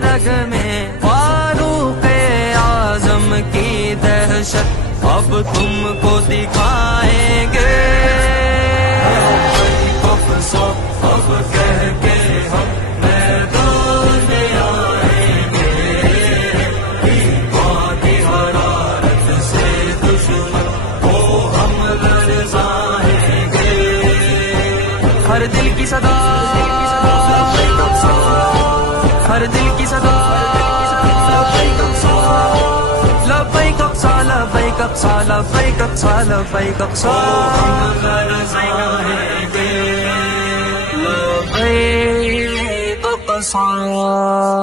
رگ میں فاروق اعظم کی دہشت اب تم کو دکھائیں گے. اب کہہ کے ہم میدان میں آئیں گے. ایمان کی حرارت سے دشمن کو ہم لرزائیں گے. ہر دل کی صدا، ہر دل کی صدا، لبیک اقصی لبیک اقصی لبیک اقصی لبیک اقصی. ہم لرزائیں گے لبیک اقصی.